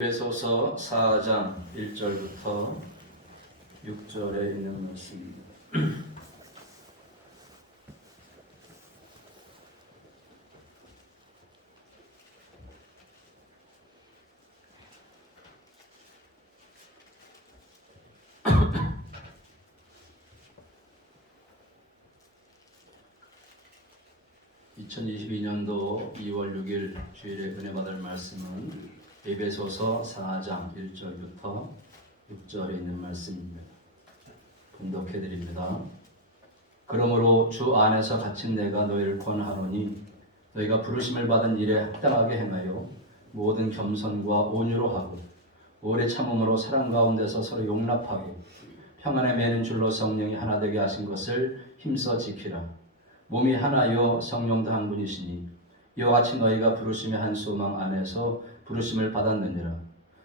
에베소서 4장 1절부터 6절에 있는 말씀입니다. (2022년도 2월 6일) 주일에 은혜 받을 말씀은 에베소서 4장 1절부터 6절에 있는 말씀입니다. 분독해 드립니다. 그러므로 주 안에서 갇힌 내가 너희를 권하노니 너희가 부르심을 받은 일에 합당하게 행하여 모든 겸손과 온유로 하고 오래 참음으로 사랑 가운데서 서로 용납하고 평안에 매는 줄로 성령이 하나 되게 하신 것을 힘써 지키라. 몸이 하나요 성령도 한 분이시니 이와 같이 너희가 부르심의 한 소망 안에서 부르심을 받았느니라.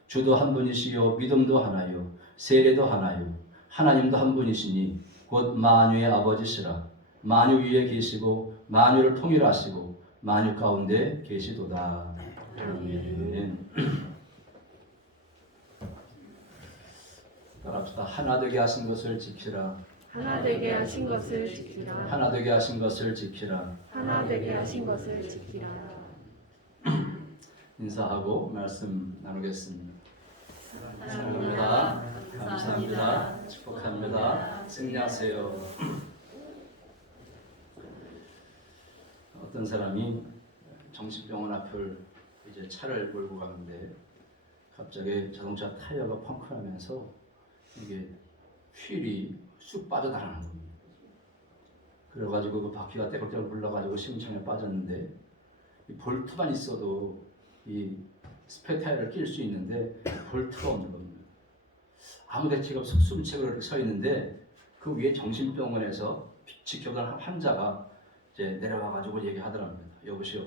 주도 한 분이시요 믿음도 하나요 세례도 하나요 하나님도 한 분이시니 곧 만유의 아버지시라. 만유 위에 계시고 만유를 통일하시고 만유 가운데 계시도다. 아멘. 따라합시다. 하나 되게 하신 것을 지키라. 하나 되게 하신 것을 지키라. 하나 되게 하신 것을 지키라. 하나 되게 하신 것을 지키라. 인사하고 말씀 나누겠습니다. 사랑합니다. 감사합니다. 축복합니다. 승리하세요. 어떤 사람이 정신병원 앞을 이제 차를 몰고 가는데 갑자기 자동차 타이어가 펑크나면서 이게 휠이 쑥 빠져나가는 겁니다. 그래가지고 그 바퀴가 떼굴떼굴 굴러가지고 심청에 빠졌는데 이 볼트만 있어도 이 스페어 타이어를 낄 수 있는데 볼트가 없는 겁니다. 아무 대책 없이 숨책으로 이렇게 서 있는데 그 위에 정신병원에서 지켜던 환자가 이제 내려와가지고 얘기하더랍니다. 여보시오,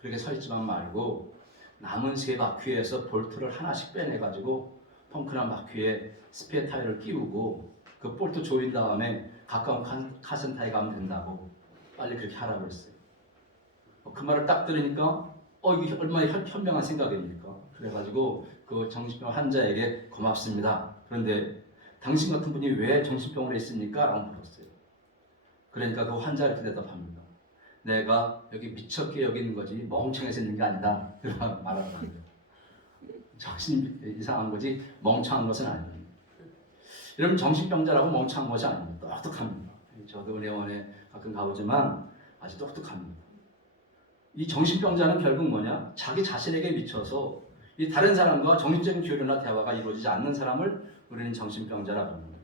그렇게 서 있지만 말고 남은 세 바퀴에서 볼트를 하나씩 빼내가지고 펑크난 바퀴에 스페어 타이어를 끼우고 그 볼트 조인 다음에 가까운 카센터에 가면 된다고 빨리 그렇게 하라고 했어요. 그 말을 딱 들으니까 이게 얼마나 현명한 생각입니까? 그래가지고 그 정신병 환자에게 고맙습니다. 그런데 당신 같은 분이 왜 정신병원에 있습니까? 라고 물었어요. 그러니까 그 환자 이렇게 대답합니다. 내가 여기 미쳤게 여기는 거지 멍청해서 있는 게 아니다. 그렇게 말하더라고요. 정신이 이상한 거지 멍청한 것은 아닙니다. 여러분, 정신병자라고 멍청한 것이 아닙니다. 똑똑합니다. 저도 은혜원에 가끔 가보지만 아주 똑똑합니다. 이 정신병자는 결국 뭐냐? 자기 자신에게 미쳐서 이 다른 사람과 정신적인 교류나 대화가 이루어지지 않는 사람을 우리는 정신병자라고 합니다.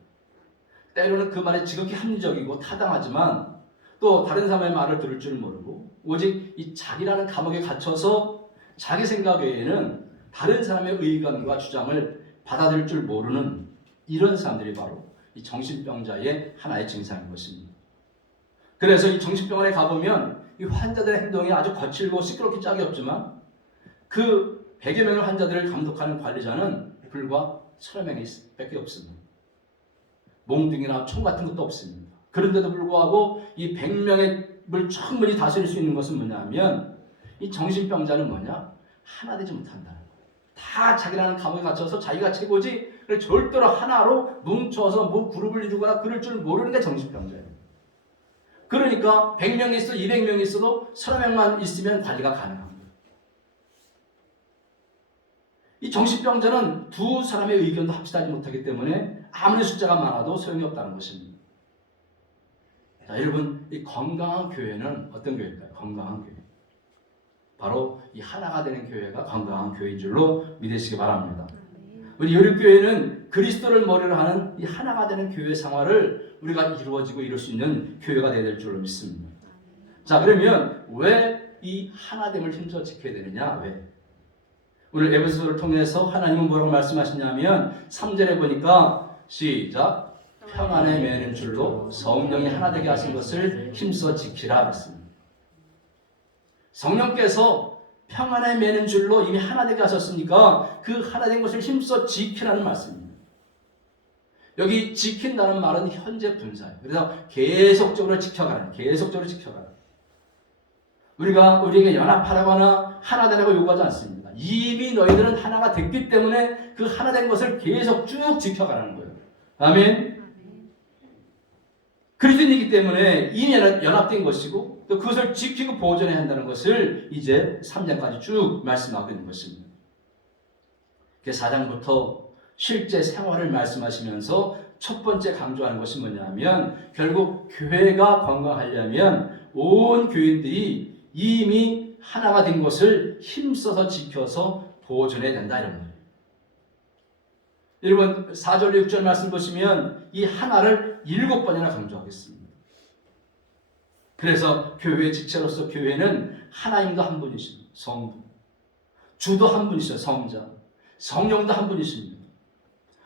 때로는 그 말이 지극히 합리적이고 타당하지만 또 다른 사람의 말을 들을 줄 모르고 오직 이 자기라는 감옥에 갇혀서 자기 생각 외에는 다른 사람의 의견과 주장을 받아들일 줄 모르는 이런 사람들이 바로 이 정신병자의 하나의 증상인 것입니다. 그래서 이 정신병원에 가보면 이 환자들의 행동이 아주 거칠고 시끄럽기 짝이 없지만 그 100여 명의 환자들을 감독하는 관리자는 불과 1000명밖에 없습니다. 몽둥이나 총 같은 것도 없습니다. 그런데도 불구하고 이 100명을 충분히 다스릴 수 있는 것은 뭐냐면 이 정신병자는 뭐냐? 하나 되지 못한다. 다 자기라는 감옥에 갇혀서 자기가 최고지 절대로 하나로 뭉쳐서 뭐 그룹을 이루거나 그럴 줄 모르는 게 정신병자예요. 그러니까 100명이 있어 200명이 있어도 30명만 있으면 관리가 가능합니다. 이 정신병자는 두 사람의 의견도 합치하지 못하기 때문에 아무리 숫자가 많아도 소용이 없다는 것입니다. 자, 여러분, 이 건강한 교회는 어떤 교회일까요? 건강한 교회. 바로 이 하나가 되는 교회가 건강한 교회인 줄로 믿으시기 바랍니다. 우리 요립교회는 그리스도를 머리로 하는 이 하나가 되는 교회 생활을 우리가 이룰 수 있는 교회가 되어야 될 줄로 믿습니다. 자, 그러면 왜 이 하나됨을 힘써 지켜야 되느냐? 왜? 오늘 에베소서를 통해서 하나님은 뭐라고 말씀하시냐면 3절에 보니까 시작! 평안에 매는 줄로 성령이 하나 되게 하신 것을 힘써 지키라 했습니다. 성령께서 평안에 매는 줄로 이미 하나 되게 하셨으니까 그 하나 된 것을 힘써 지키라는 말씀입니다. 여기 지킨다는 말은 현재 분사예요. 그래서 계속적으로 지켜가라. 계속적으로 지켜가라. 우리가 우리에게 연합하라거나 하나 되라고 요구하지 않습니다. 이미 너희들은 하나가 됐기 때문에 그 하나 된 것을 계속 쭉 지켜가라는 거예요. 아멘. 그리스도인이기 때문에 이미 연합된 것이고 또 그것을 지키고 보존해야 한다는 것을 이제 3장까지 쭉 말씀하고 있는 것입니다. 4장부터 실제 생활을 말씀하시면서 첫 번째 강조하는 것이 뭐냐면 결국 교회가 건강하려면 온 교인들이 이미 하나가 된 것을 힘써서 지켜서 보존해야 된다 이런 말이에요. 여러분 4절 6절 말씀 보시면 이 하나를 7번이나 강조하겠습니다. 그래서 교회의 직체로서 교회는 하나님도 한 분이십니다. 성부. 주도 한 분이셔 성자. 성령도 한 분이십니다.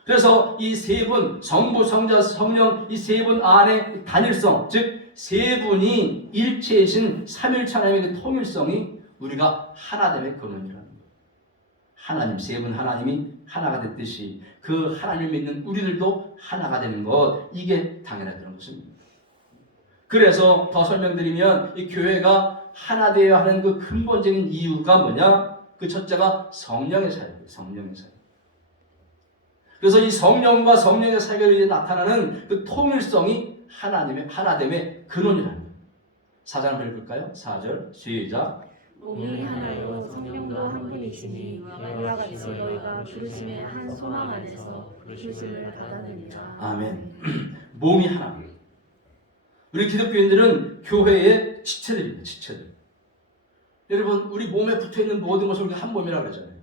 그래서 이 세 분, 성부, 성자, 성령 이 세 분 안에 단일성, 즉 세 분이 일체이신 삼일체 하나님의 그 통일성이 우리가 하나됨의 근원이라는 거예요. 하나님, 세 분 하나님이 하나가 됐듯이 그 하나님을 믿는 우리들도 하나가 되는 것, 이게 당연하다는 것입니다. 그래서 더 설명드리면 이 교회가 하나 되어야 하는 그 근본적인 이유가 뭐냐? 그 첫째가 성령의 사역이에요. 성령의 사역. 그래서 이 성령과 성령의 사역에 나타나는 그 통일성이 하나님의 하나됨의 근원이라는 거예요. 4절 읽을까요? 4절 시작. 몸이 하나요 성령도 한 분이시니 이와 같이 너희가 부르심의 한 소망 안에서 부르심을 받았느니라. 아멘. 몸이 하나입니다. 우리 기독교인들은 교회의 지체들입니다. 지체들. 여러분 우리 몸에 붙어있는 모든 것을 우리가 한 몸이라고 그러잖아요.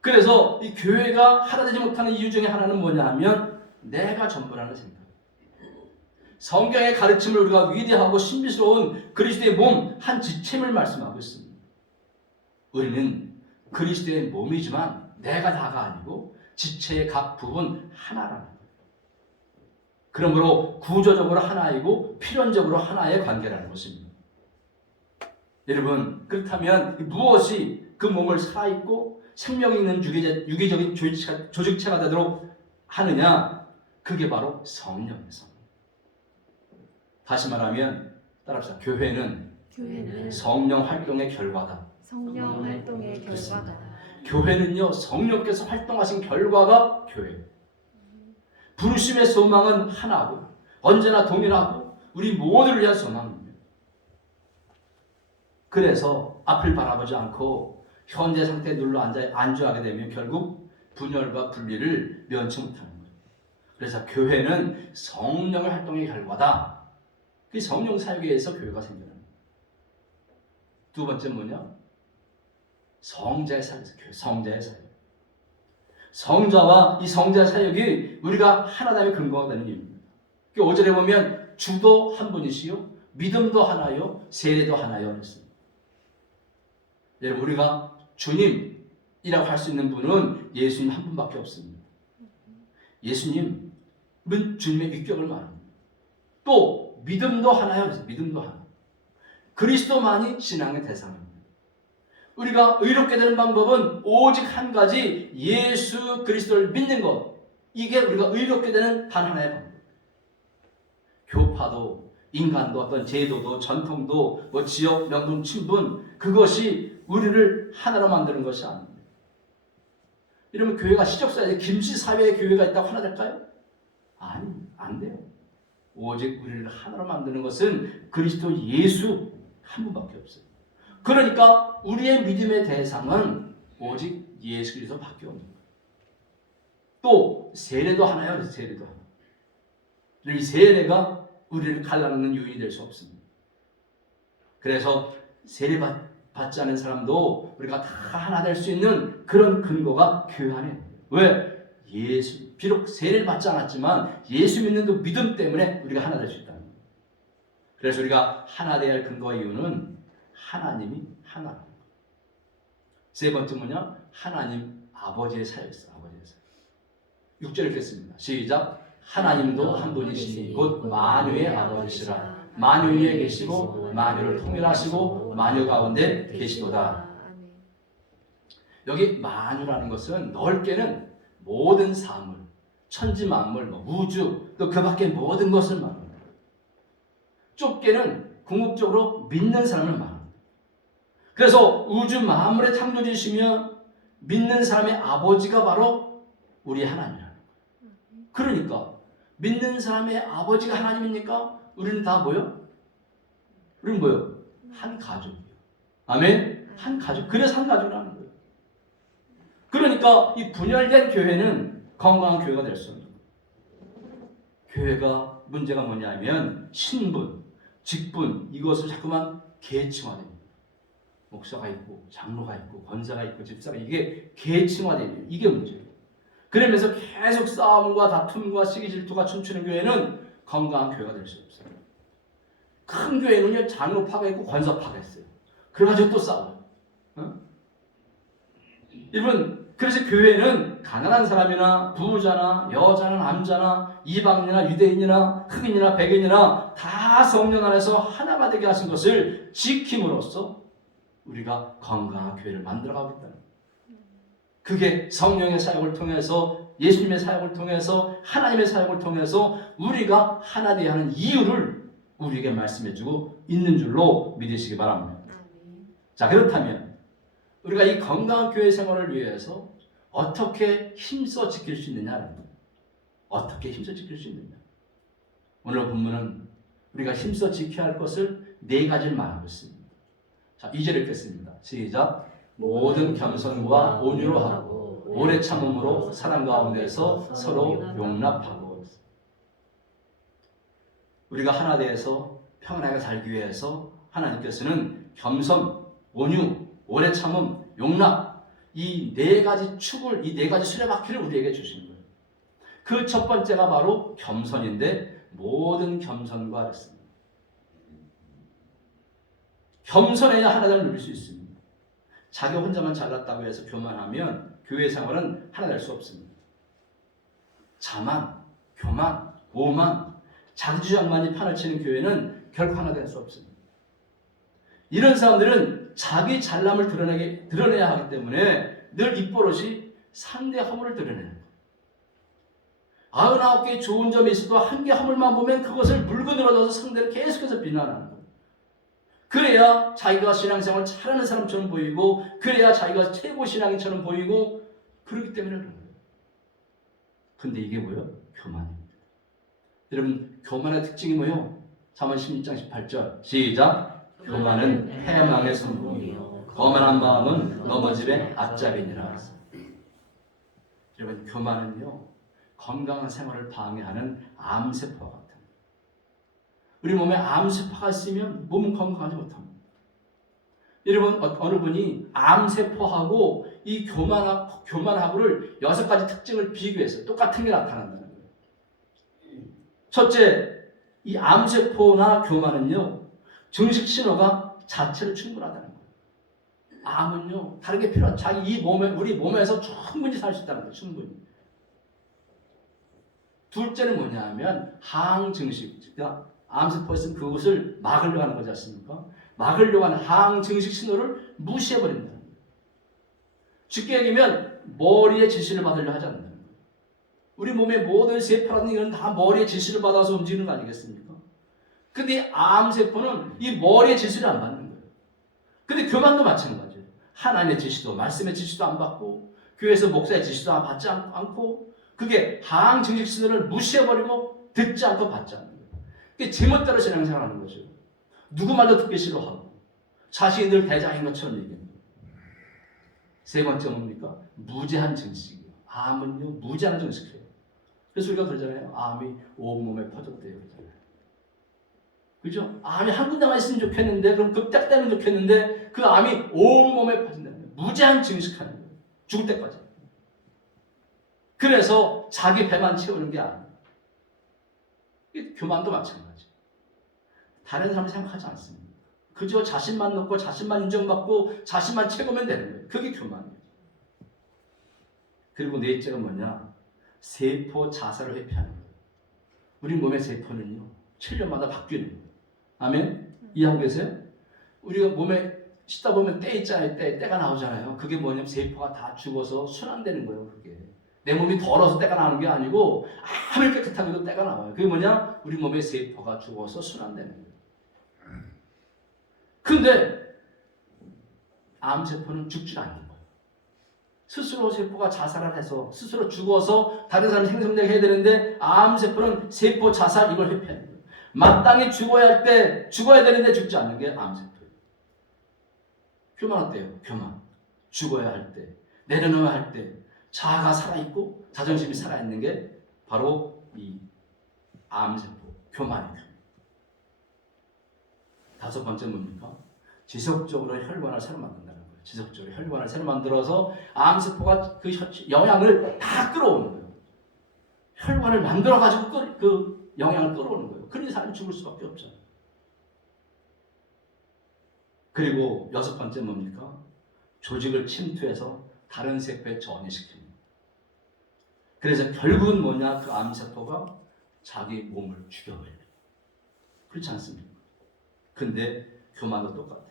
그래서 이 교회가 하나 되지 못하는 이유 중에 하나는 뭐냐 하면 내가 전부라는 생각. 성경의 가르침을 우리가 위대하고 신비스러운 그리스도의 몸 한 지체임을 말씀하고 있습니다. 우리는 그리스도의 몸이지만 내가 다가 아니고 지체의 각 부분 하나라는 거예요. 그러므로 구조적으로 하나이고 필연적으로 하나의 관계라는 것입니다. 여러분 그렇다면 무엇이 그 몸을 살아있고 생명이 있는 유기적인 조직체가 되도록 하느냐? 그게 바로 성령의 성령. 다시 말하면 따라합시다. 교회는 성령 활동의 결과다. 성령 활동의 결과다. 교회는요 성령께서 활동하신 결과가 교회예요. 부르심의 소망은 하나고 언제나 동일하고 우리 모두를 위한 소망입니다. 그래서 앞을 바라보지 않고 현재 상태에 눌러 안주하게 되면 결국 분열과 분리를 면치 못하는 거예요. 그래서 교회는 성령의 활동의 결과다. 그 성령 사역에 의해서 교회가 생겨나는 거예요. 두 번째 뭐냐? 성자의 사역에서 교회, 성자의 사역. 성자와 이 성자의 사역이 우리가 하나됨의 근거가 되는 이유입니다. 5절에 보면 주도 한 분이시요 믿음도 하나요 세례도 하나요 그랬습니다. 여러분 우리가 주님이라고 할 수 있는 분은 예수님 한 분밖에 없습니다. 예수님은 주님의 위격을 말합니다. 또 믿음도 하나요 그래서 믿음도 하나. 그리스도만이 신앙의 대상입니다. 우리가 의롭게 되는 방법은 오직 한 가지 예수 그리스도를 믿는 것. 이게 우리가 의롭게 되는 단 하나의 방법. 교파도 인간도 어떤 제도도 전통도 뭐 지역 명분 친분 그것이 우리를 하나로 만드는 것이 아닙니다. 이러면 교회가 시적사회 김씨 사회의 교회가 있다고 하나 될까요? 아니 안 돼요. 오직 우리를 하나로 만드는 것은 그리스도 예수 한 분밖에 없어요. 그러니까 우리의 믿음의 대상은 오직 예수 그리스도밖에 없는 거예요. 또 세례도 하나요. 세례도 하나. 이 세례가 우리를 갈라놓는 요인이 될 수 없습니다. 그래서 세례 받지 않은 사람도 우리가 다 하나 될 수 있는 그런 근거가 교회 안에 있는 거예요. 왜? 예수, 비록 세례를 받지 않았지만 예수 믿는 그 믿음 때문에 우리가 하나 될 수 있다는 거예요. 그래서 우리가 하나 되어야 할 근거의 이유는 하나님이 하나라는 거예요. 세 번째 뭐냐? 하나님 아버지의 사역이었어요. 아버지의 사역. 6절 읽겠습니다. 시작. 하나님도 한 분이시니 곧 만유의 아버지시라. 만유 위에 계시고 만유를 통일하시고 만유 가운데 계시도다. 여기 만유라는 것은 넓게는 모든 사물, 천지 만물, 우주 또 그 밖의 모든 것을 말합니다. 좁게는 궁극적으로 믿는 사람을 말합니다. 그래서 우주 만물의 창조주시며 믿는 사람의 아버지가 바로 우리 하나님이라는 거예요. 그러니까 믿는 사람의 아버지가 하나님입니까? 우리는 다 뭐요? 우리는 뭐요? 한 가족이에요. 아멘? 한 가족. 그래서 한 가족이라는 거예요. 그러니까 이 분열된 교회는 건강한 교회가 될 수 없는 거예요. 교회가 문제가 뭐냐면 신분, 직분 이것을 자꾸만 계층화됩니다. 목사가 있고 장로가 있고 권사가 있고 집사가 이게 계층화돼요. 이게 문제예요. 그러면서 계속 싸움과 다툼과 시기 질투가 춤추는 교회는 건강한 교회가 될 수 없어요. 큰 교회는요 장로파가 있고 권사파가 있어요. 그래가지고 또 싸워요. 여러분 그래서 교회는 가난한 사람이나 부자나 여자나 남자나 이방인이나 유대인이나 흑인이나 백인이나 다 성령 안에서 하나가 되게 하신 것을 지킴으로써 우리가 건강한 교회를 만들어가고 있다는 거예요. 그게 성령의 사역을 통해서 예수님의 사역을 통해서 하나님의 사역을 통해서 우리가 하나 되어야 하는 이유를 우리에게 말씀해주고 있는 줄로 믿으시기 바랍니다. 자 그렇다면 우리가 이 건강한 교회 생활을 위해서 어떻게 힘써 지킬 수 있느냐는 거예요. 어떻게 힘써 지킬 수 있느냐. 오늘 본문은 우리가 힘써 지켜야 할 것을 4가지를 말하고 있습니다. 자 2절 읽겠습니다. 시작. 모든 겸손과 온유로 하고 오래 참음으로 사람 가운데서 서로 용납하고. 우리가 하나 되어서 평안하게 살기 위해서 하나님께서는 겸손, 온유, 오래 참음, 용납 이 4가지 축을 이 4가지 수레바퀴를 우리에게 주시는 거예요. 그 첫 번째가 바로 겸손인데 모든 겸손과 그랬습니다. 겸손해야 하나님을 누릴 수 있습니다. 자기 혼자만 잘났다고 해서 교만하면 교회 생활은 하나 될 수 없습니다. 자만, 교만, 오만, 자기주장만이 판을 치는 교회는 결코 하나 될 수 없습니다. 이런 사람들은 자기 잘남을 드러내야 하기 때문에 늘 입버릇이 상대 허물을 드러내는 거예요. 99개의 좋은 점이 있어도 한 개 허물만 보면 그것을 물건으로 넣어서 상대를 계속해서 비난하는 거예요. 그래야 자기가 신앙생활을 잘하는 사람처럼 보이고 그래야 자기가 최고 신앙인처럼 보이고 그렇기 때문에 그런 거예요. 근데 이게 뭐예요? 교만입니다. 여러분 교만의 특징이 뭐예요? 잠언 16장 18절 시작. 교만은 패망의 선봉이요 거만한 마음은 넘어짐의 앞잡이니라. 여러분 교만은요 건강한 생활을 방해하는 암세포와 같아요. 우리 몸에 암세포가 있으면 몸은 건강하지 못합니다. 여러분 어느 분이 암세포하고 이 교만하고를 6가지 특징을 비교해서 똑같은 게 나타난다는 거예요. 첫째, 이 암세포나 교만은요 증식 신호가 자체로 충분하다는 거예요. 암은요 다른 게 필요한 자기 이 몸에 우리 몸에서 충분히 살 수 있다는 거예요. 충분히. 둘째는 뭐냐 하면 항증식. 그러니까 암세포가 있으면 그것을 막으려고 하는 거지 않습니까? 막으려고 하는 항증식 신호를 무시해버린다는 거예요. 쉽게 얘기하면 머리의 지시를 받으려 하지 않는다는 거예요. 우리 몸의 모든 세포라는 이건 다 머리의 지시를 받아서 움직이는 거 아니겠습니까? 근데 암세포는 이 머리의 지시를 안 받는 거예요. 근데 교만도 마찬가지예요. 하나님의 지시도 말씀의 지시도 안 받고 교회에서 목사의 지시도 받지 않고 그게 항증식 신호를 무시해버리고 듣지 않고 받지 않는 거예요. 그게 제멋대로 신앙생활하는 거죠. 누구마저 듣기 싫어하고 자신이 늘 대장인 것처럼 얘기합니다. 세 번째 뭡니까? 무제한 증식이에요. 암은요 무제한 증식이에요. 그래서 우리가 그러잖아요. 암이 온몸에 퍼졌대요. 그러잖아요. 그죠? 암이 한 군데만 있으면 좋겠는데 그럼 급작되면 좋겠는데 그 암이 온몸에 퍼진다는 거예요. 무제한 증식하는 거예요. 죽을 때까지. 그래서 자기 배만 채우는 게 아니에요. 교만도 마찬가지. 다른 사람 생각하지 않습니다. 그저 자신만 넣고 자신만 인정받고 자신만 채우면 되는 거예요. 그게 교만이에요. 그리고 넷째가 뭐냐? 세포 자살을 회피하는 거예요. 우리 몸의 세포는요 7년마다 바뀌는 거예요. 아멘? 이해하고 계세요? 우리가 몸에 씻다 보면 때 있잖아요. 때가 나오잖아요. 그게 뭐냐면 세포가 다 죽어서 순환되는 거예요. 그게 내 몸이 더러워서 때가 나는 게 아니고 아무리 깨끗하게도 때가 나와요. 그게 뭐냐? 우리 몸의 세포가 죽어서 순환되는 거예요. 근데 암세포는 죽지 않는 거예요. 스스로 세포가 자살을 해서 스스로 죽어서 다른 사람이 생성되게 해야 되는데 암세포는 세포 자살 이걸 회피하는 거예요. 마땅히 죽어야 할 때 죽어야 되는데 죽지 않는 게 암세포예요. 교만 어때요? 교만. 죽어야 할 때, 내려놓아야 할 때 자아가 살아있고 자존심이 살아있는 게 바로 이 암세포, 교만이에요. 다섯 번째 뭡니까? 지속적으로 혈관을 새로 만든다는 거예요. 지속적으로 혈관을 새로 만들어서 암세포가 그 영양을 다 끌어오는 거예요. 혈관을 만들어가지고 그 영양을 끌어오는 거예요. 그러니 사람이 죽을 수밖에 없잖아요. 그리고 여섯 번째 뭡니까? 조직을 침투해서 다른 세포에 전이시킵니다. 그래서 결국은 뭐냐? 그 암세포가 자기 몸을 죽여버려요. 그렇지 않습니까? 근데 교만도 똑같아요.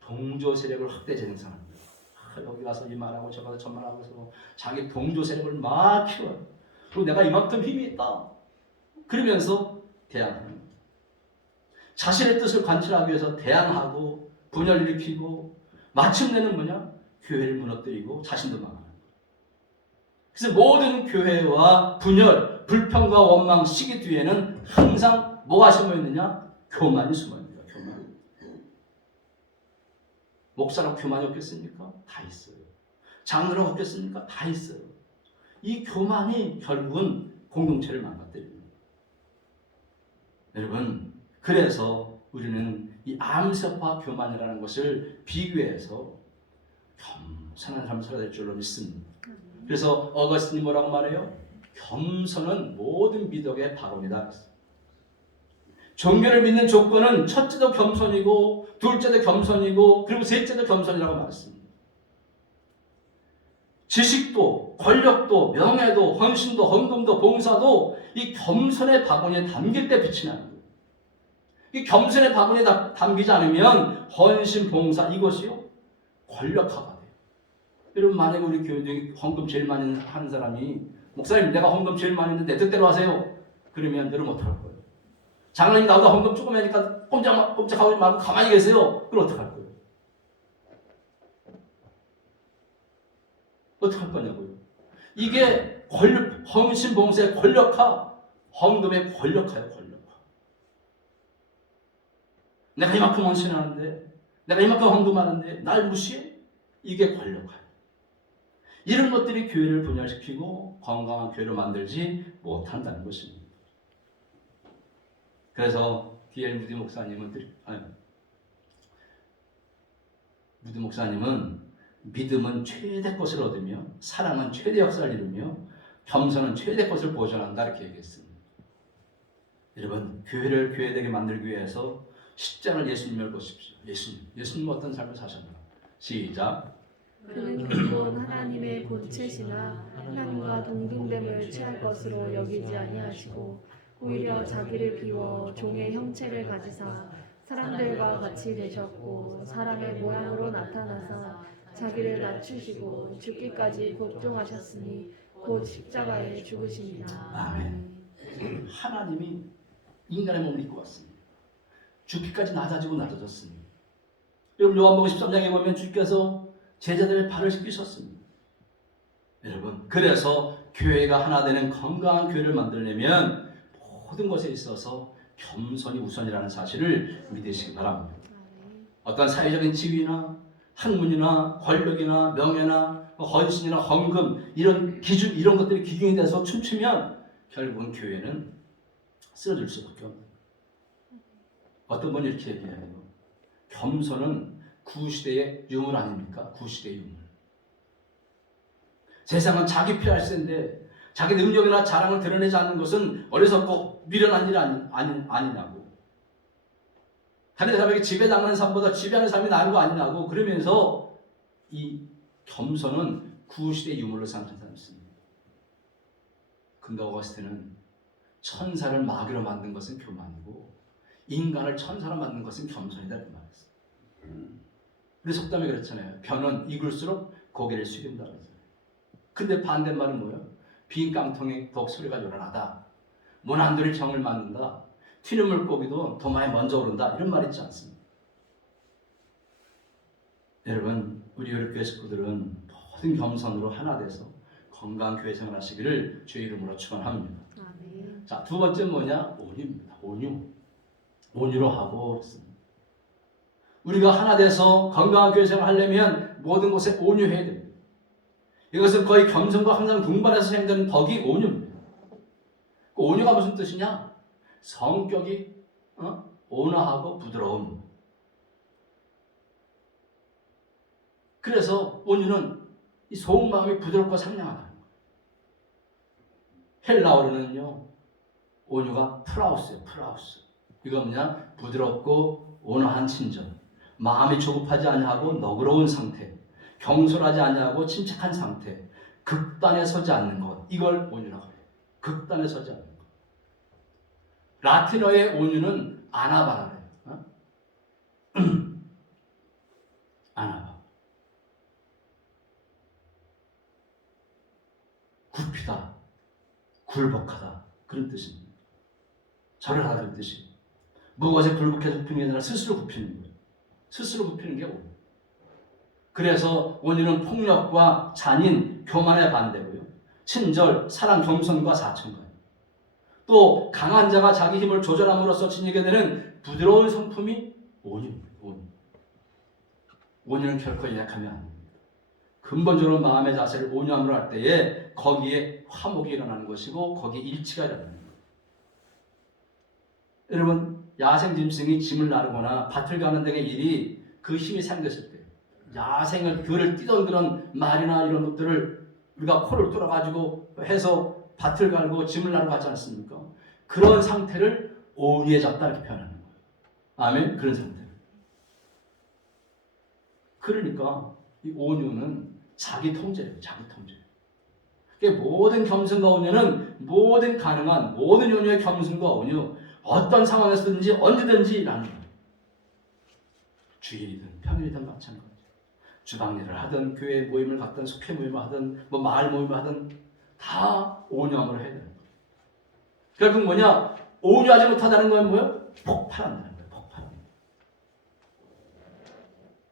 동조 세력을 확대 재생산하는 거예요. 여기 가서 이 말하고 저 가서 저 말하고 해서 자기 동조 세력을 막 키워요. 그리고 내가 이만큼 힘이 있다. 그러면서 대항하는 거예요. 자신의 뜻을 관철하기 위해서 대항하고 분열을 일으키고 마침내는 뭐냐? 교회를 무너뜨리고 자신도 망하는 거예요. 그래서 모든 교회와 분열, 불평과 원망, 시기 뒤에는 항상 뭐가 숨어 있느냐? 교만이 숨어 있습니다. 교만. 목사라고 교만이 없겠습니까? 다 있어요. 장로라고 없겠습니까? 다 있어요. 이 교만이 결국은 공동체를 망가뜨립니다. 여러분, 그래서 우리는 이 암세포와 교만이라는 것을 비교해서 겸손한 삶을 살아야 될 줄로 믿습니다. 그래서 어거스틴이 뭐라고 말해요? 겸손은 모든 미덕의 발원이다. 종교를 믿는 조건은 첫째도 겸손이고 둘째도 겸손이고 그리고 셋째도 겸손이라고 말했습니다. 지식도 권력도 명예도 헌신도 헌금도 봉사도 이 겸손의 바구니에 담길 때 빛이 나는 거예요. 이 겸손의 바구니에 담기지 않으면 헌신 봉사 이것이요 권력화가 돼요. 여러분 만약에 우리 교회 헌금 제일 많이 하는 사람이 목사님 내가 헌금 제일 많이 했는데 내 뜻대로 하세요. 그러면 여러분 어떡할 거예요? 장로님 나보다 헌금 조금 하니까 꼼짝하고 말고 가만히 계세요. 그럼 어떡할 거예요? 어떡할 거냐고요? 이게 헌신 봉사의 권력화, 헌금의 권력화예요. 권력화. 내가 이만큼 헌신하는데 내가 이만큼 헌금하는데 날 무시해? 이게 권력화예요. 이런 것들이 교회를 분열시키고 건강한 교회를 만들지 못한다는 것입니다. 그래서 D.L. 무디 목사님은 믿음은 최대 것을 얻으며 사랑은 최대 역사를 이루며 겸손은 최대 것을 보존한다 이렇게 얘기했습니다. 여러분 교회를 교회되게 만들기 위해서 십자가를 예수님을 보십시오. 예수님 어떤 삶을 사셨나? 시작. 그는 기본 하나님의 본체시나 하나님과 동등됨을 취할 것으로 여기지 아니하시고 오히려 자기를 비워 종의 형체를 가지사 사람들과 같이 되셨고 사람의 모양으로 나타나사 자기를 낮추시고 죽기까지 복종하셨으니 곧 십자가에 죽으십니다. 아멘. 하나님이 인간의 몸을 입고 왔습니다. 죽기까지 낮아졌습니다. 여러분 요한복음 13장에 보면 주께서 제자들의 발을 씻기셨습니다. 여러분 그래서 교회가 하나 되는 건강한 교회를 만들려면 모든 것에 있어서 겸손이 우선이라는 사실을 믿으시기 바랍니다. 어떤 사회적인 지위나 학문이나 권력이나 명예나 헌신이나 헌금 이런 기준 이런 것들이 기준이 돼서 춤추면 결국은 교회는 쓰러질 수밖에 없는. 어떤 분이 이렇게 얘기해요. 겸손은 구시대의 유물 아닙니까? 구시대의 유물. 세상은 자기 피할 세인데 자기 능력이나 자랑을 드러내지 않는 것은 어리석고 미련한 일이 아니냐고. 다른 사람에게 지배당하는 삶보다 지배하는 삶이 나은 거 아니냐고. 그러면서 이 겸손은 구시대의 유물로 생각하는 사람이 있습니다. 근데 어거스틴은 천사를 마귀로 만든 것은 교만이고 인간을 천사로 만든 것은 겸손이다 그 말했어요. 우리 속담에 그렇잖아요. 변은 익을수록 고개를 숙인다 그러잖아요. 근데 반대말은 뭐예요? 빈 깡통에 더욱 소리가 요란하다. 모난돌이 정을 맞는다. 튀는 물고기도 도마에 먼저 오른다. 이런 말 있지 않습니까? 여러분, 우리 여름교회 식구들은 모든 겸손으로 하나 돼서 건강한 교회 생활 하시기를 주의 이름으로 축원합니다. 아멘. 자, 두 번째 뭐냐? 온유입니다. 온유로 하고 그랬습니다. 우리가 하나 돼서 건강한 교회 생활 하려면 모든 곳에 온유해야 됩니다. 이것은 거의 겸손과 항상 동반해서 행되는 덕이 온유입니다. 그 온유가 무슨 뜻이냐? 성격이 온화하고 부드러움. 그래서 온유는 이 속마음이 부드럽고 상냥하다는 거예요. 헬라어로는요, 온유가 프라우스예요. 프라우스. 이거 뭐냐? 부드럽고 온화한 친절. 마음이 조급하지 아니하고 너그러운 상태. 경솔하지 아니하고 침착한 상태. 극단에 서지 않는 것. 이걸 온유라고 해요. 극단에 서지 않는 것. 라틴어의 온유는 아나바라래요. 아나바. 굽히다, 굴복하다, 그런 뜻입니다. 절을 하다 그런 뜻이. 무엇에 굴복해서 굽히는 게 아니라 스스로 굽히는 거예요. 스스로 굽히는 게 온유. 그래서 온유는 폭력과 잔인, 교만의 반대고요. 친절, 사랑, 겸손과 사천가요. 또 강한 자가 자기 힘을 조절함으로써 지니게 되는 부드러운 성품이 온유입니다. 온유는 결코 연약하면 안 됩니다. 근본적으로 마음의 자세를 온유함으로 할 때에 거기에 화목이 일어나는 것이고 거기에 일치가 일어나는 거예요. 여러분, 야생 짐승이 짐을 나르거나 밭을 가는 데에 일이 그 힘이 생겼을 때 야생을 들을 뛰던 그런 말이나 이런 것들을 우리가 코를 뚫어가지고 해서 밭을 갈고 짐을 나르고 하지 않습니까? 그런 상태를 온유에 잡다 이렇게 표현하는 거예요. 아멘? 그런 상태. 그러니까 이 온유는 자기 통제예요. 자기 통제. 그러니까 모든 겸손과 온유는 모든 가능한 모든 온유의 겸손과 온유, 어떤 상황에서든지 언제든지 라는 거예요. 주일이든 평일이든 마찬가지. 주방일을 하든 교회 모임을 갖든 속회 모임을 하든 뭐 마을 모임을 하든 다 온유함으로 해야 되는 거예요. 결국 뭐냐? 온유하지 못하다는 건 뭐예요? 폭발한다는 거예요. 폭발.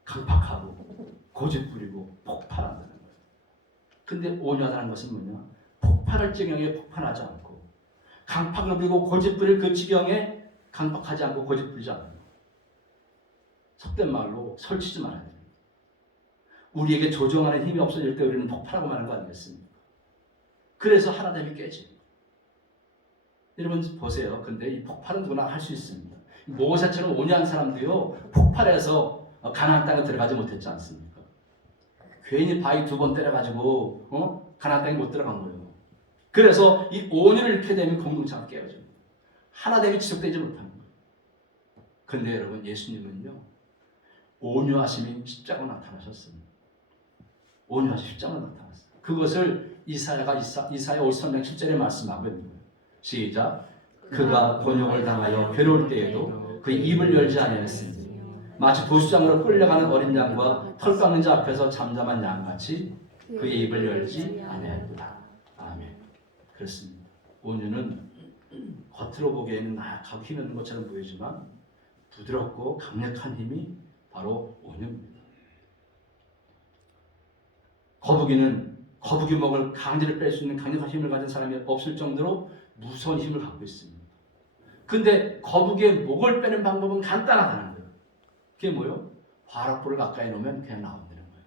강팍하고 고집부리고 폭발한다는 거예요. 근데 온유하다는 것은 뭐냐? 폭발할 지경에 폭발하지 않고 강팍을 부리고 고집부릴 그 지경에 강팍하지 않고 고집부리지 않는 거예요. 속된 말로 설치지 말아야 돼요. 우리에게 조정하는 힘이 없어질 때 우리는 폭발하고 마는 거 아니겠습니까? 그래서 하나됨이 깨지. 여러분 보세요. 근데 이 폭발은 누구나 할 수 있습니다. 모세처럼 온유한 사람도요, 폭발해서 가나안 땅에 들어가지 못했지 않습니까? 괜히 바위 2번 때려가지고 가나안 땅에 못 들어간 거예요. 그래서 이 온유를 잃게 되면 공동체가 깨어집니다. 하나됨이 지속되지 못하는 거예요. 그런데 여러분, 예수님은요, 온유하심이 십자가로 나타나셨습니다. 온유하심 십자가로 나타났어요. 그것을 이사야 53장 10절에 말씀하고 있는 거예요. 시작. 그가 곤욕을 당하여 괴로울 때에도 그 입을 열지 아니하였으니 마치 도수장으로 끌려가는 어린 양과 털 깎는 자 앞에서 잠잠한 양같이 그의 입을 열지 아니하였다. 아멘. 그렇습니다. 온유는 겉으로 보기에는 나약하고 힘있는 것처럼 보이지만 부드럽고 강력한 힘이 바로 온유입니다. 거북이 목을 강제로 뺄 수 있는 강력한 힘을 가진 사람이 없을 정도로 무서운 힘을 갖고 있습니다. 근데 거북이의 목을 빼는 방법은 간단하다는 거예요. 그게 뭐예요? 화롯불을 가까이 놓으면 그냥 나온다는 거예요.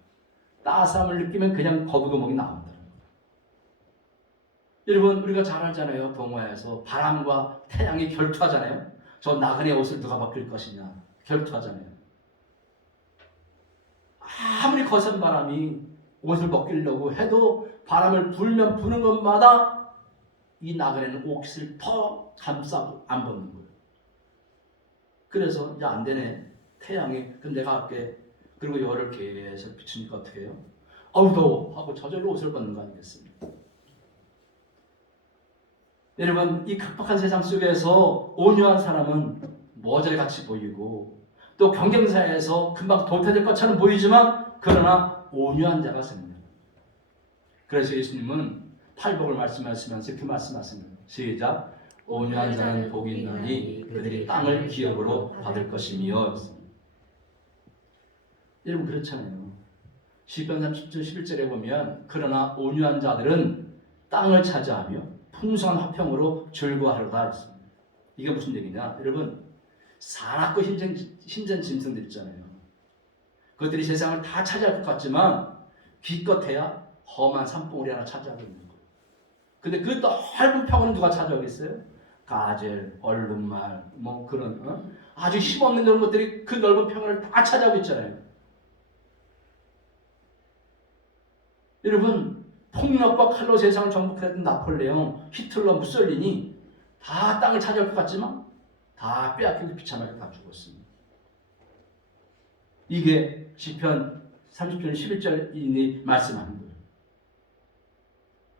따스함을 느끼면 그냥 거북이 목이 나온다는 거예요. 여러분, 우리가 잘 알잖아요. 동화에서 바람과 태양이 결투하잖아요. 저 나그네 옷을 누가 벗길 것이냐 결투하잖아요. 아무리 거센 바람이 옷을 벗기려고 해도 바람을 불면 부는 것마다 이 나그네는 옷을 더 감싸고 안 벗는 거예요. 그래서 이제 안 되네. 태양이 그럼 내가 할게. 그리고 열을 계속 비추니까 어떻게 해요? 어우 더워 하고 저절로 옷을 벗는 거 아니겠습니까? 여러분, 이 각박한 세상 속에서 온유한 사람은 모자리 같이 보이고 또 경쟁사에서 금방 도태될 것처럼 보이지만 그러나 온유한 자가 셉니다. 그래서 예수님은 팔복을 말씀하시면서 이렇게 말씀하십니다. 시작. 온유한 자는 복이 있나니 그들이 땅을 기업으로 받을 것이며. 여러분 그렇잖아요. 시편 30절 11절에 보면 그러나 온유한 자들은 땅을 차지하며 풍성한 화평으로 즐거워하리로다 했습니다. 이게 무슨 얘기냐? 여러분, 사납고 힘센 짐승들 있잖아요. 그것들이 세상을 다 차지할 것 같지만 기껏해야 험한 산봉우리 하나 차지하고 있는 거예요. 근데 그 넓은 평원은 누가 차지하겠어요? 가젤, 얼룩말, 뭐 그런 아주 힘없는 그런 것들이 그 넓은 평원을 다 차지하고 있잖아요. 여러분, 폭력과 칼로 세상을 정복했던 나폴레옹, 히틀러, 무솔리니 다 땅을 차지할 것 같지만 다 빼앗기고 비참하게 다 죽었습니다. 이게 시편 30편 11절이 말씀하는 거예요.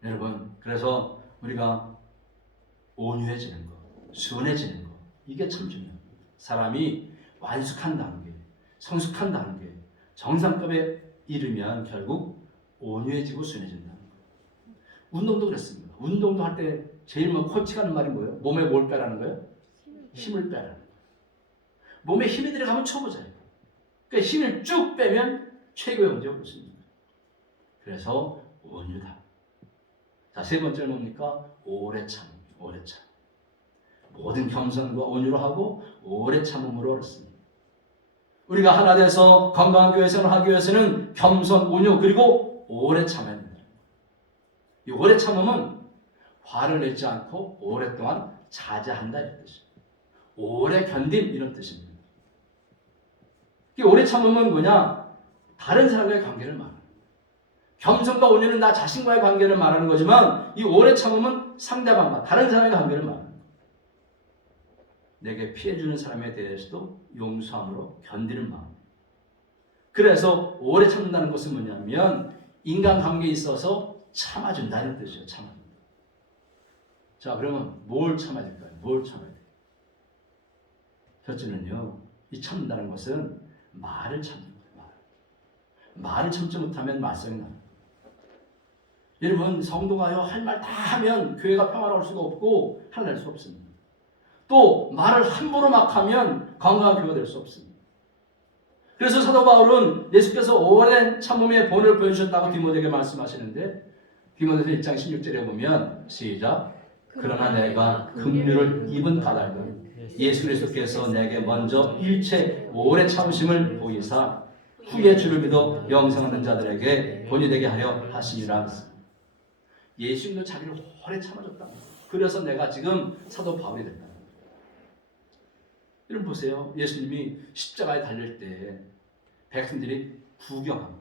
여러분, 그래서 우리가 온유해지는 것, 순해지는 것, 이게 참 중요합니다. 사람이 완숙한 단계, 성숙한 단계, 정상급에 이르면 결국 온유해지고 순해진다는 거예요. 운동도 그렇습니다. 운동도 할 때 제일 코치가 하는 말이 뭐예요? 몸에 뭘 빼라는 거예요? 힘을 빼라는 거예요. 몸에 힘이 들어가면 초보자예요. 그러니까 힘을 쭉 빼면 최고의 문제가 없습니다. 그래서 온유다. 자, 세 번째는 뭡니까? 오래 참. 오래 참. 모든 겸손과 온유로 하고 오래 참음으로 얻습니다. 우리가 하나 돼서 건강한 교회 생활하기 위해서는 겸손, 온유 그리고 오래 참아야 됩니다. 이 오래 참음은 화를 내지 않고 오랫동안 자제한다 이런 뜻입니다. 오래 견딤 이런 뜻입니다. 이 오래 참음은 뭐냐? 다른 사람과의 관계를 말하는 거예요. 겸손과 온유는 나 자신과의 관계를 말하는 거지만 이 오래 참음은 상대방과 다른 사람의 관계를 말하는 거예요. 내게 피해주는 사람에 대해서도 용서함으로 견디는 마음. 그래서 오래 참는다는 것은 뭐냐면 인간관계에 있어서 참아준다는 뜻이에요. 참아준다. 자, 그러면 뭘 참아야 될까요? 뭘 참아야 돼요? 첫째는요, 이 참는다는 것은 말을 참는 거예요. 말을 참지 못하면 말썽이 나요. 여러분, 성도가요 할 말 다 하면 교회가 평화로울 수가 없고 하나 될 수 없습니다. 또 말을 함부로 막 하면 건강한 교회가 될 수 없습니다. 그래서 사도 바울은 예수께서 오랜 참음의 본을 보여주셨다고 디모데에게 말씀하시는데 디모데서 1장 16절에 보면 시작. 그러나 내가 긍휼을 입은 까닭은 예수 그리스도께서 내게 먼저 일체 오래 참으심을 보이사 후에 주를 믿어 영생하는 자들에게 본이 되게 하려 하시니라. 예수님도 자기를 오래 참아줬다. 그래서 내가 지금 사도 바울이 됐다. 여러분 보세요. 예수님이 십자가에 달릴 때 백성들이 구경합니다.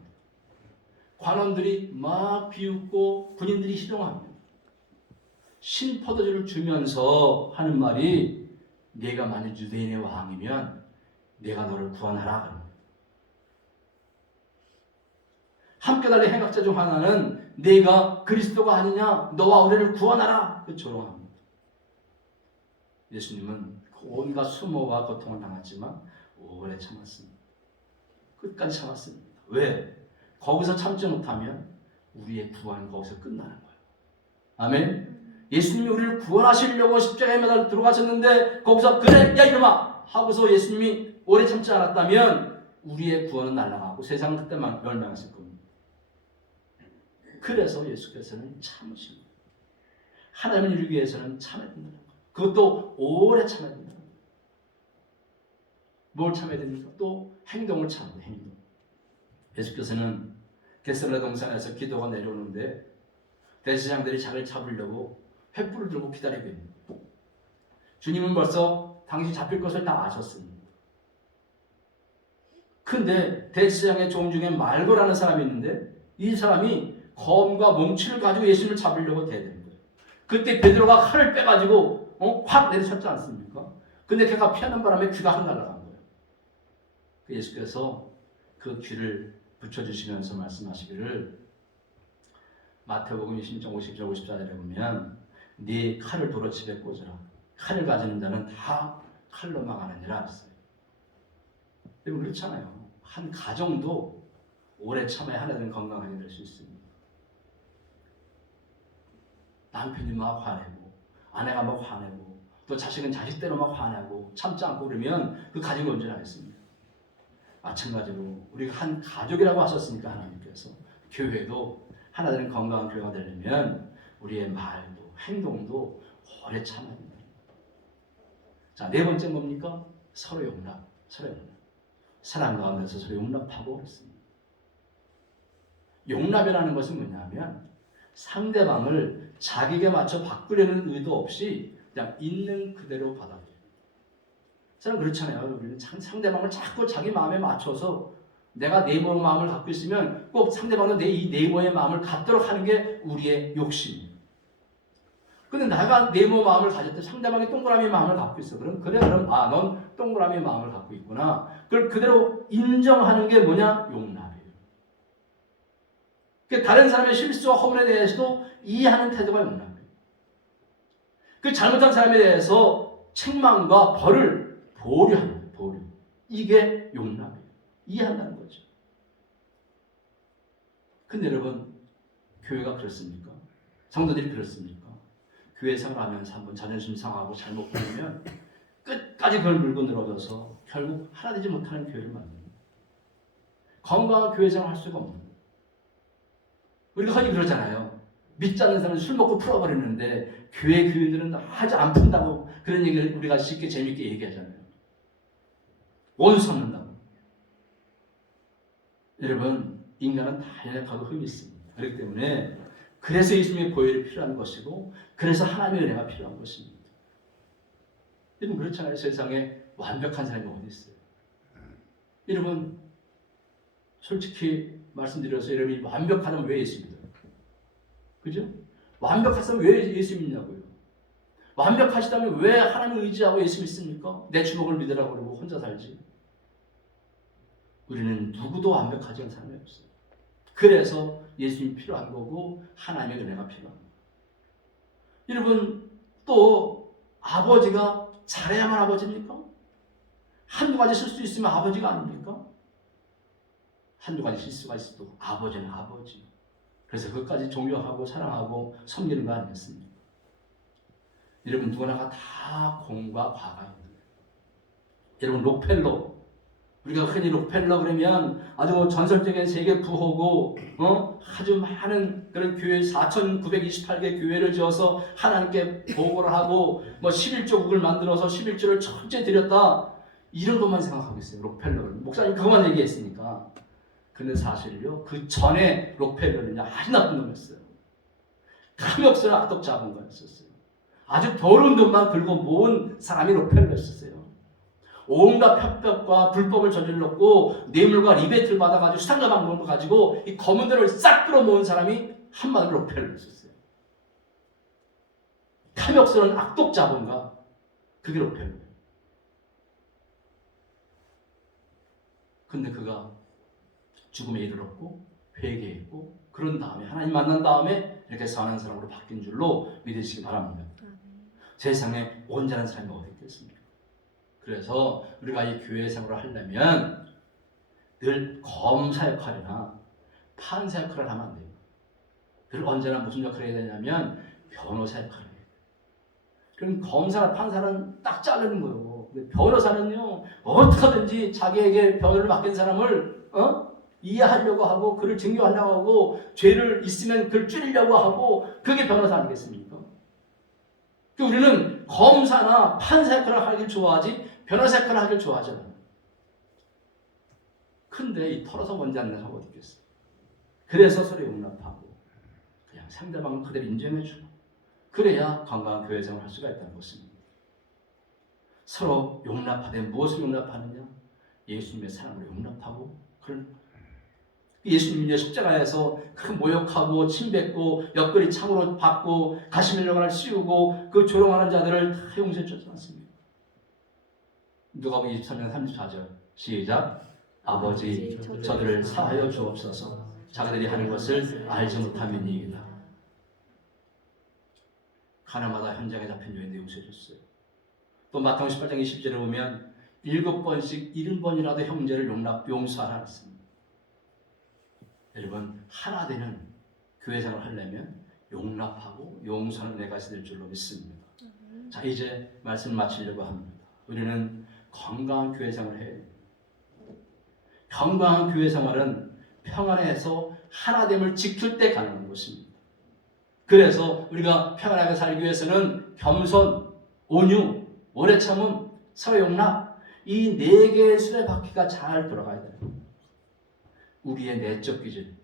관원들이 막 비웃고 군인들이 희롱합니다. 신포도주를 주면서 하는 말이 네가 만약 유대인의 왕이면 내가 너를 구원하라. 함께 달린 행악자 중 하나는 네가 그리스도가 아니냐 너와 우리를 구원하라 조롱합니다. 예수님은 온갖 수모와 고통을 당했지만 오래 참았습니다. 끝까지 참았습니다. 왜? 거기서 참지 못하면 우리의 구원은 거기서 끝나는 거예요. 아멘. 예수님이 우리를 구원하시려고 십자가에 매달려 들어가셨는데 거기서 그래 야 이놈아 하고서 예수님이 오래 참지 않았다면 우리의 구원은 날아가고 세상은 그때만 멸망했을 겁니다. 그래서 예수께서는 참으신 거예요. 하나님을 이루기 위해서는 참아야 된다는 거예요. 그것도 오래 참아야 된다는 거예요. 뭘 참아야 됩니까? 또 행동을 참아야 돼요. 행동. 예수께서는 겟세마네 동산에서 기도가 내려오는데 대제사장들이 자기를 잡으려고 횃불을 들고 기다리고 있는 거예요. 주님은 벌써 당신이 잡힐 것을 다 아셨습니다. 근데 대제사장의 종 중에 말고라는 사람이 있는데 이 사람이 검과 몽치를 가지고 예수님을 잡으려고 대드는 거예요. 그때 베드로가 칼을 빼가지고 확 내리쳤지 않습니까? 근데 걔가 피하는 바람에 귀가 확 날아간 거예요. 예수께서 그 귀를 붙여주시면서 말씀하시기를 마태복음 26장 50절 54절에 보면 네 칼을 도로 집에 꽂으라. 칼을 가지는 자는 다 칼로 망하느니라 했어요. 여러분 그렇잖아요. 한 가정도 오래 참아야 하나는 건강하게 될 수 있습니다. 남편이 막 화내고 아내가 막 화내고 또 자식은 자식대로 막 화내고 참지 않고 그러면 그 가정이 온전하겠습니다. 마찬가지로 우리가 한 가족이라고 하셨으니까 하나님께서 교회도 하나 되는 건강한 교회가 되려면 우리의 말도 행동도 오래 참아야 된다. 자, 네 번째 뭡니까? 서로 용납. 서로 용납. 사랑 가운데서 서로 용납하고 있습니다. 용납이라는 것은 뭐냐면 상대방을 자기에게 맞춰 바꾸려는 의도 없이 그냥 있는 그대로 받아들여요. 저는 그렇잖아요. 우리는 상대방을 자꾸 자기 마음에 맞춰서 내가 네이버의 마음을 갖고 있으면 꼭 상대방도 이 네이버의 마음을 갖도록 하는 게 우리의 욕심이에요. 근데 내가 네이버 마음을 가질 때 상대방이 동그라미 마음을 갖고 있어. 그럼 넌 동그라미 마음을 갖고 있구나. 그걸 그대로 인정하는 게 뭐냐? 용납이에요. 다른 사람의 실수와 허물에 대해서도 이해하는 태도가 용납이에요. 그 잘못한 사람에 대해서 책망과 벌을 보류하는 거예요. 보류. 이게 용납이에요. 이해한다는 거죠. 근데 여러분, 교회가 그렇습니까? 성도들이 그렇습니까? 교회 생활하면서 한번 자존심 상하고 잘못 보면 끝까지 그걸 물고 늘어져서 결국 하나 되지 못하는 교회를 만듭니다. 건강한 교회 생활을 할 수가 없는 거예요. 우리가 흔히 그러잖아요. 믿지 않는 사람은 술 먹고 풀어버리는데 교회 교인들은 아주 안 푼다고 그런 얘기를 우리가 쉽게 재밌게 얘기하잖아요. 원수 삼는다고. 여러분, 인간은 다 연약하고 흠이 있습니다. 그렇기 때문에 그래서 예수님의 보혈이 필요한 것이고 그래서 하나님의 은혜가 필요한 것입니다. 여러분 그렇잖아요. 세상에 완벽한 사람이 어디 있어요? 여러분 솔직히 말씀드려서 여러분이 완벽하다면 왜 예수 믿어요? 그죠? 완벽했으면 왜 예수 믿냐고요? 완벽하시다면 왜 하나님을 의지하고 예수 믿습니까? 내 주먹을 믿으라고 그러고 혼자 살지. 우리는 누구도 완벽하지 않은 사람이 없어요. 그래서 예수님이 필요한 거고 하나님의 은혜가 필요한 거예요. 여러분 또 아버지가 잘해야만 아버지입니까? 한두 가지 실수 있으면 아버지가 아닙니까? 한두 가지 실수가 있어도 아버지는 아버지. 그래서 그것까지 존경하고 사랑하고 섬기는 거 아니겠습니까? 여러분 누구나가 다 공과 과가 있는 거예요. 여러분 록펠러, 우리가 흔히 록펠러 그러면 아주 전설적인 세계 부호고 아주 많은 그런 교회 4,928개 교회를 지어서 하나님께 보고를 하고 11조국을 만들어서 11조를 전체 드렸다 이런 것만 생각하고 있어요. 록펠러를 목사님 그것만 얘기했으니까. 근데 사실요 그 전에 록펠러는요 아주 나쁜 놈이었어요. 탐욕스러운 악독 자본가였었어요. 아주 더러운 돈만 긁어 모은 사람이 록펠러였었어요. 온갖 편법과 불법을 저질렀고 뇌물과 리베이트를 받아가지고 수단과 방법을 가지고 이 검은 돈을 싹 끌어모은 사람이 한마디로 록펠러였었어요. 탐욕스러운 악독 자본가 그게 록펠러예요. 근데 그가 죽음에 이르렀고 회개했고 그런 다음에 하나님 만난 다음에 이렇게 선한 사람으로 바뀐 줄로 믿으시기 바랍니다. 세상에 온전한 사람이 어디 있겠습니까? 그래서 우리가 이 교회 생활을 하려면 늘 검사 역할이나 판사 역할을 하면 안 돼요. 늘 언제나 무슨 역할을 해야 되냐면 변호사 역할을 해요. 그럼 검사나 판사는 딱 자르는 거예요. 변호사는요 어떻게든지 자기에게 변호를 맡긴 사람을 이해하려고 하고 그를 증명하려고 하고 죄를 있으면 그를 줄이려고 하고 그게 변호사 아니겠습니까? 우리는 검사나 판사 역할을 하길 좋아하지 변호사 역할을 하길 좋아하지 않아요. 근데 이 털어서 먼지 않는 사람이 어디 있겠어요? 그래서 서로 용납하고 그냥 상대방을 그대로 인정해주고 그래야 건강한 교회 생활을 할 수가 있다는 것입니다. 서로 용납하되 무엇을 용납하느냐? 예수님의 사랑으로 용납하고 그런 예수님의 십자가에서 그 모욕하고 침뱉고 옆구리 창으로 받고 가시멜로가를 씌우고 그 조롱하는 자들을 다 용서해 주지 않습니까? 누가복음 23장 34절 시작. 아버지 저들을 사하여 주옵소서 자기들이 하는 것을 알지 못함이니이다. 하나마다 현장에 잡힌 죄인도 용서해 줬어요. 또 마태복음 18장 20절에 보면 7번씩 70번이라도 형제를 용서하라 했습니다. 여러분 하나 되는 교회 생활을 하려면 용납하고 용서하는 내가 있어야 될 줄로 믿습니다. 자 이제 말씀을 마치려고 합니다. 우리는 건강한 교회 생활을 해야 됩니다. 건강한 교회 생활은 평안에서 하나됨을 지킬 때 가능한 것입니다. 그래서 우리가 평안하게 살기 위해서는 겸손, 온유, 오래 참음, 서로 용납, 이 네 개의 수레바퀴가 잘 돌아가야 돼요. 우리의 내적 기질,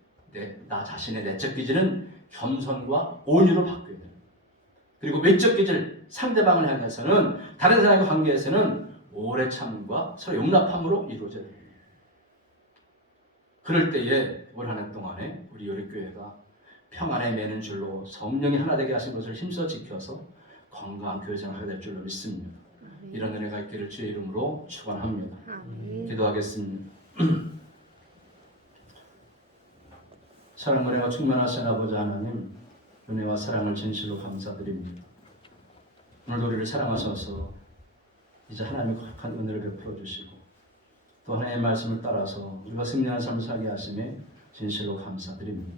나 자신의 내적 기질은 겸손과 온유로 바뀌어야 돼요. 그리고 외적 기질, 상대방을 향해서는, 다른 사람과 관계에서는 오래 참음과 서로 용납함으로 이루어져야 됩니다. 그럴 때에 올 한 해 동안에 우리 요리교회가 평안에 매는 줄로 성령이 하나 되게 하신 것을 힘써 지켜서 건강한 교회 생활을 하게 될 줄로 믿습니다. 이런 은혜가 있기를 주의 이름으로 축원합니다. 기도하겠습니다. 사랑 은혜가 충만하신 아버지 하나님, 은혜와 사랑을 진실로 감사드립니다. 오늘도 우리를 사랑하셔서 이제 하나님의 거룩한 은혜를 베풀어 주시고 또 하나님의 말씀을 따라서 우리가 승리한 삶을 살게 하심에 진실로 감사드립니다.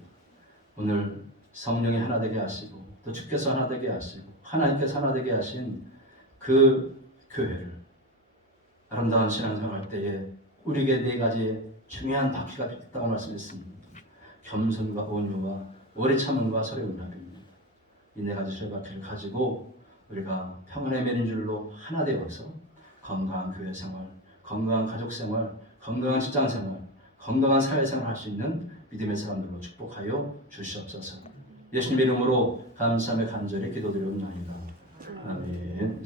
오늘 성령이 하나 되게 하시고 또 주께서 하나 되게 하시고 하나님께서 하나 되게 하신 그 교회를 아름다운 신앙생활 때에 우리에게 네 가지 중요한 바퀴가 있다고 말씀했습니다. 겸손과 온유와 오래 참음과 서로 용납입니다. 이 네 가지 수레 바퀴를 가지고 우리가 평안의 매는 줄로 하나 되어서 건강한 교회 생활, 건강한 가족 생활, 건강한 직장 생활, 건강한 사회 생활 할 수 있는 믿음의 사람들로 축복하여 주시옵소서. 예수님의 이름으로 감사하며 간절히 기도드리옵나이다. 아멘.